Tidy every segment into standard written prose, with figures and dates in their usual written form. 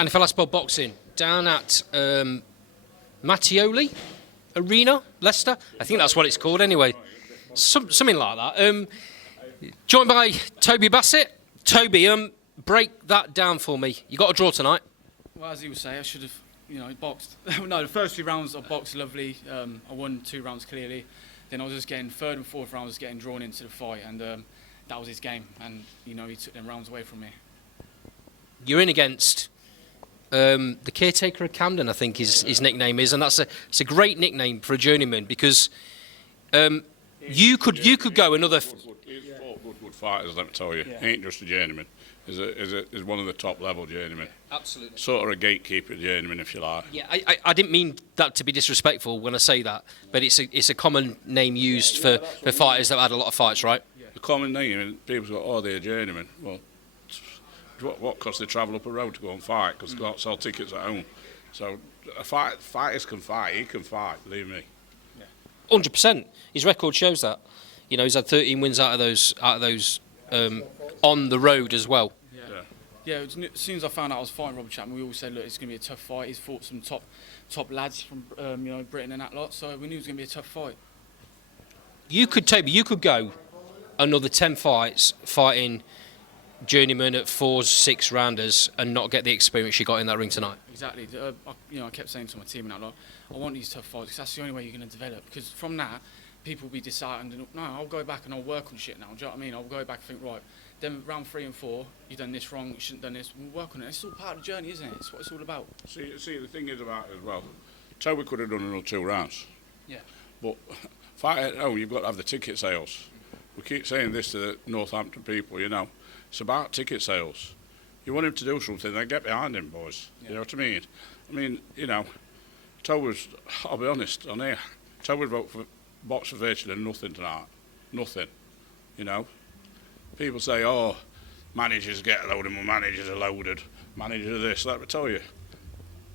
And if I last spelled boxing, down at Mattioli Arena, Leicester. I think that's what it's called anyway. Something like that. Joined by Toby Bassett. Toby, break that down for me. You got a draw tonight. Well, as he would say, I should have, boxed. No, the first 3 rounds I boxed lovely. I won 2 rounds clearly. Then I was just getting third and fourth rounds, getting drawn into the fight, and that was his game. And he took them rounds away from me. You're in against the caretaker of Camden, I think his nickname is, and it's a great nickname for a journeyman because you could go another. He's fought good fighters, let me tell you. Yeah. He ain't just a journeyman. Is one of the top level journeymen. Absolutely. Sort of a gatekeeper journeyman, if you like. Yeah, I didn't mean that to be disrespectful when I say that, but it's a common name used for fighters that have had a lot of fights, right? Yeah. The common name, and people go, oh, they're a journeyman. Well, what cost they travel up a road to go and fight because they can't sell tickets at home. So fighters can fight. He can fight. Believe me. 100%. His record shows that. He's had 13 wins out of those on the road as well. Yeah. As soon as I found out I was fighting Robert Chapman, we all said, look, it's going to be a tough fight. He's fought some top lads from Britain and that lot, so we knew it was going to be a tough fight. You could go another 10 fights fighting journeyman at 4, 6 rounders and not get the experience you got in that ring tonight. Exactly. I kept saying to my team and that lot, I want these tough fights because that's the only way you're going to develop. Because from that, people will be deciding, no, I'll go back and I'll work on shit now. Do you know what I mean? I'll go back and think, right, then round 3 and 4, you've done this wrong, you shouldn't have done this. We'll work on it. It's all part of the journey, isn't it? It's what it's all about. See, the thing is about it as well, Toby could have done another 2 rounds. Yeah. But you've got to have the ticket sales. We keep saying this to the Northampton people, It's about ticket sales. You want him to do something, then get behind him, boys. Yeah. You know what I mean? Toby's, I'll be honest, on here, Toby's boxed for virtually nothing tonight. Nothing. People say, oh, managers get loaded, managers are loaded, managers are this. Let me tell you,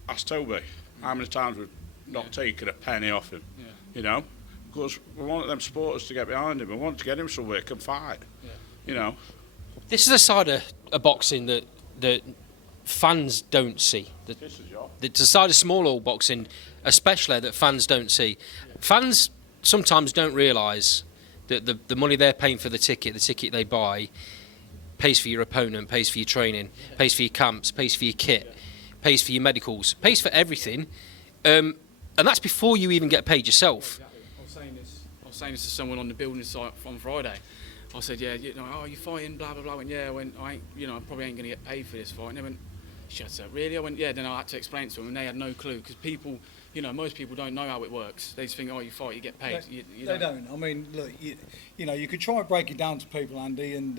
ask Toby how many times we've not taken a penny off him. Yeah. Because we want them supporters to get behind him. We want to get him somewhere he can fight. Yeah. This is a side of boxing that fans don't see. It's a side of small old boxing, especially that fans don't see. Yeah. Fans sometimes don't realise that the money they're paying for the ticket they buy, pays for your opponent, pays for your training, pays for your camps, pays for your kit, pays for your medicals, pays for everything, and that's before you even get paid yourself. Exactly. I was saying this to someone on the building site on Friday. I said, yeah, oh, you're fighting, blah, blah, blah. And yeah, I went, I probably ain't going to get paid for this fight. And they went, shut up, really? I went, yeah. Then I had to explain to them, and they had no clue because people, most people don't know how it works. They just think, oh, you fight, you get paid. They don't. I mean, look, you could try and break it down to people, Andy, and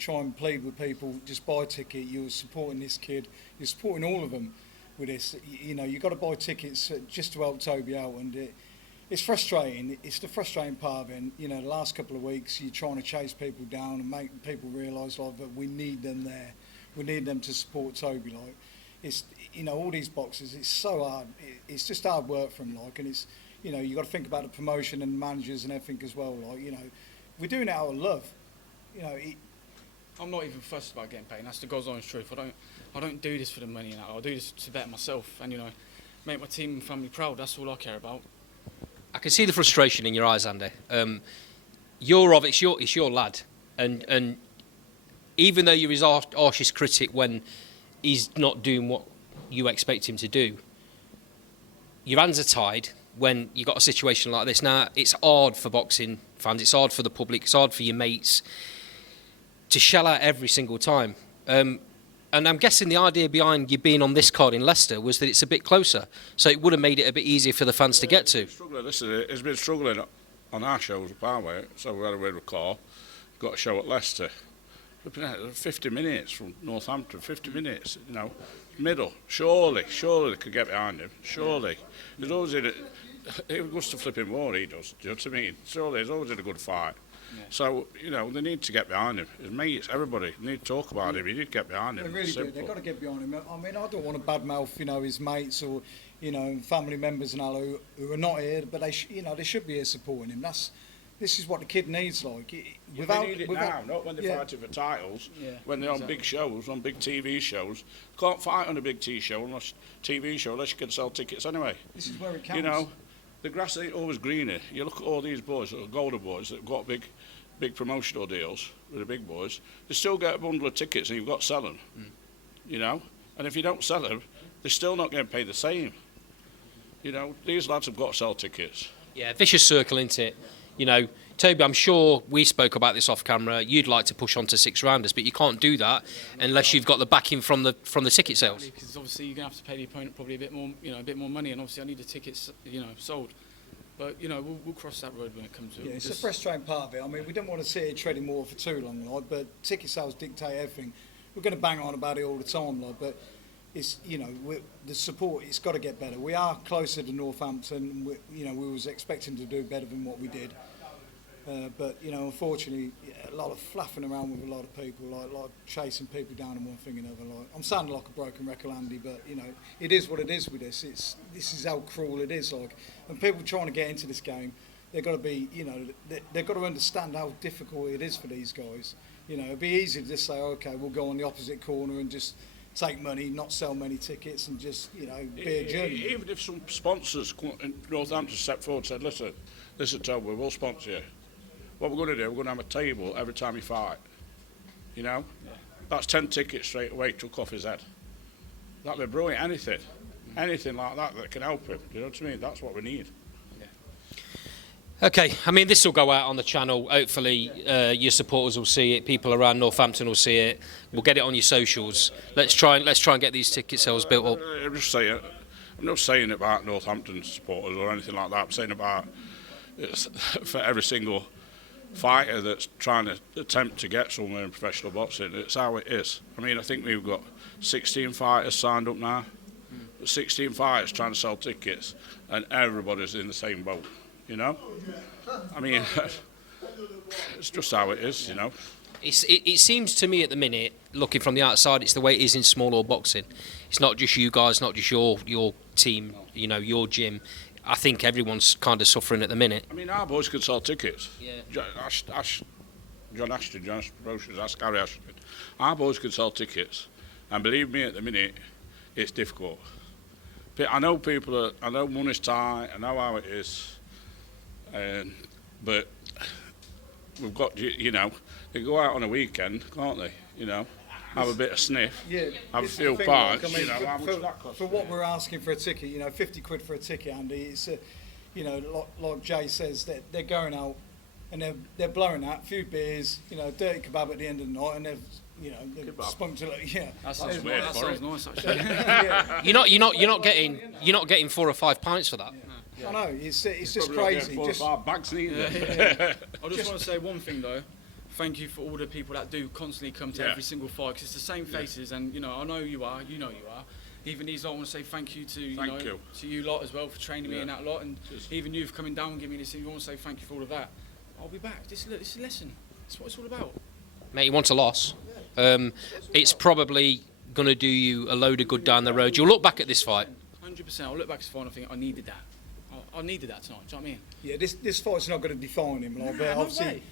try and plead with people. Just buy a ticket. You're supporting this kid. You're supporting all of them with this. You've got to buy tickets just to help Toby out, and it's frustrating. It's the frustrating part of it. The last couple of weeks, you're trying to chase people down and make people realise that we need them there. We need them to support Toby. It's all these boxers. It's so hard. It's just hard work for them. And it's you got to think about the promotion and managers and everything as well. We're doing it out of love. I'm not even fussed about getting paid. And that's the God's honest truth. I don't do this for the money. I do this to better myself and make my team and family proud. That's all I care about. I can see the frustration in your eyes, Andy. It's your lad, and even though you're his harshest critic when he's not doing what you expect him to do, your hands are tied when you've got a situation like this. Now, it's hard for boxing fans, it's hard for the public, it's hard for your mates to shell out every single time. And I'm guessing the idea behind you being on this card in Leicester was that it's a bit closer, so it would have made it a bit easier for the fans to get to. It's been struggling on our shows up our way, so we had a weird call. Got a show at Leicester. 50 minutes from Northampton, 50 minutes, middle. Surely they could get behind him. Surely. There's always he goes to flipping war, he does. Do you know what I mean? Surely he's always in a good fight. Yeah. So, they need to get behind him. His mates, everybody, need to talk about him. You need to get behind him. They really do. They've got to get behind him. I mean, I don't want to badmouth, his mates or, family members and all who are not here, but they should be here supporting him. That's this is what the kid needs. Like, They need it now, not when they're fighting for titles. Yeah, when they're on big shows, on big TV shows. Can't fight on a big TV show unless you can sell tickets anyway. This is where it counts. You know, the grass ain't always greener. You look at all these boys, the Golden boys, that have got big promotional deals with the big boys. They still get a bundle of tickets, and you've got to sell them. You know, and if you don't sell them, they're still not going to pay the same. You know, these lads have got to sell tickets. Yeah, vicious circle, isn't it? You know, Toby, I'm sure we spoke about this off camera. You'd like to push on to 6-rounders, but you can't do that unless you've got the backing from the ticket sales. Because obviously you're going to have to pay the opponent probably a bit more money, and obviously I need the tickets, sold. But we'll cross that road when it comes to it. Yeah, it's a frustrating part of it. I mean, we don't want to sit here treading water for too long, like, but ticket sales dictate everything. We're going to bang on about it all the time, like, but it's the support. It's got to get better. We are closer to Northampton. We was expecting to do better than what we did. But unfortunately, a lot of fluffing around with a lot of people, like chasing people down and one thing and another. Like, I'm sounding like a broken record, Andy, but it is what it is with this. This is how cruel it is. Like, and people trying to get into this game, they've got to be, they've got to understand how difficult it is for these guys. It'd be easy to just say, okay, we'll go on the opposite corner and just take money, not sell many tickets, and just be a journey. Even if some sponsors in Northampton stepped forward and said, listen, Toby, we'll sponsor you. What we're going to do, we're going to have a table every time you fight. That's 10 tickets straight away, took off his head. That'd be brilliant. Anything like that can help him. You know what I mean? That's what we need. Okay, I mean, this will go out on the channel. Hopefully, your supporters will see it. People around Northampton will see it. We'll get it on your socials. Let's try and get these ticket sales built up. I'm not saying about Northampton supporters or anything like that. I'm saying about for every single fighter that's trying to attempt to get somewhere in professional boxing. It's how it is. I mean, I think we've got 16 fighters signed up now. 16 fighters trying to sell tickets, and everybody's in the same boat. I mean, it's just how it is. It seems to me at the minute, looking from the outside, it's the way it is in small or boxing. It's not just you guys, not just your team, your gym. I think everyone's kind of suffering at the minute. I mean, our boys could sell tickets. Yeah. John Ashton Promotions, ask Gary Ashton. Our boys could sell tickets, and believe me, at the minute, it's difficult. I know money's tight, I know how it is, but we've got, they go out on a weekend, can't they? Have a bit of sniff, have a few pints, how much that costs? For what we're asking for a ticket, 50 quid for a ticket, Andy, it's, like Jay says, they're going out and they're blowing out a few beers, dirty kebab at the end of the night, and they've spunked to That sounds weird. That sounds nice, actually. You're not getting 4 or 5 pints for that. Yeah. I know, it's just crazy. 4 or 5 bags neither. I just want to say one thing though. Thank you for all the people that do constantly come to every single fight, because it's the same faces, and I know you are. Even these lot, I want to say thank you to you lot as well for training me in that lot, and even you for coming down and giving me this. I want to say thank you for all of that. I'll be back. This is a lesson. That's what it's all about. Mate, you want a loss. It's probably going to do you a load of good down the road. You'll look back at this fight. 100%. I'll look back at this fight and I think I needed that. I needed that tonight. Do you know what I mean? Yeah, this fight's not going to define him, but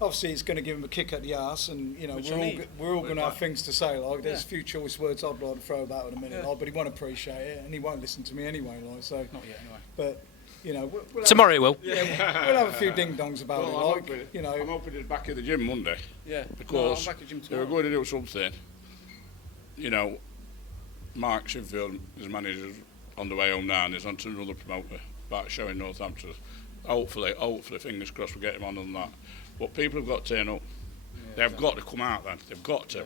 obviously it's going to give him a kick at the arse, and we're all going to have things to say. Like, there's a few choice words I'd like to throw about in a minute, but he won't appreciate it, and he won't listen to me anyway. So not yet, anyway. But we'll tomorrow he will. Yeah, we'll have a few ding dongs about it. I'm hoping he's back in the gym Monday. Yeah, because I'm back at the gym they were tomorrow. going to do something. Mark Shinfield, his manager's on the way home now, and he's on to another promoter about showing Northampton. Hopefully, fingers crossed, we'll get him on that. But people have got to turn up. They've got to come out then. They've got to.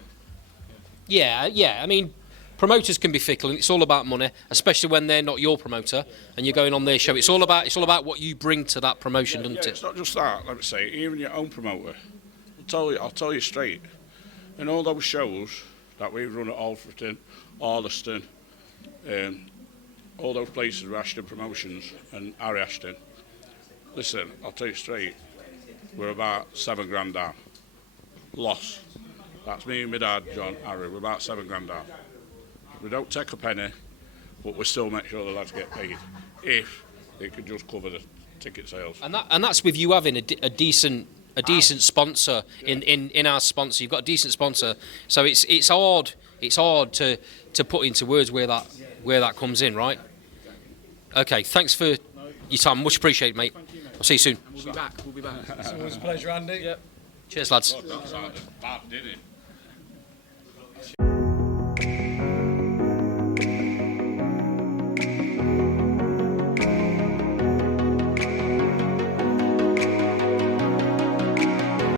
Yeah. I mean, promoters can be fickle, and it's all about money, especially when they're not your promoter and you're going on their show. It's all about what you bring to that promotion, doesn't it? It's not just that. Let me say, even your own promoter. I'll tell you straight. In all those shows that we've run at Alfreton, Alston, all those places with Ashton Promotions and Harry Ashton. Listen, I'll tell you straight. We're about $7,000 down. Loss. That's me and my dad, John, Harry. We're about $7,000 down. We don't take a penny, but we still make sure the lads get paid. If they could just cover ticket sales. And that's with you having a decent sponsor in our sponsor. You've got a decent sponsor, so it's hard to put into words where that comes in, right? Okay, thanks for your time, much appreciated, mate. I'll see you soon. And we'll be back. It's always a pleasure, Andy. Yep. Cheers, lads. God, that sounded bad, didn't it?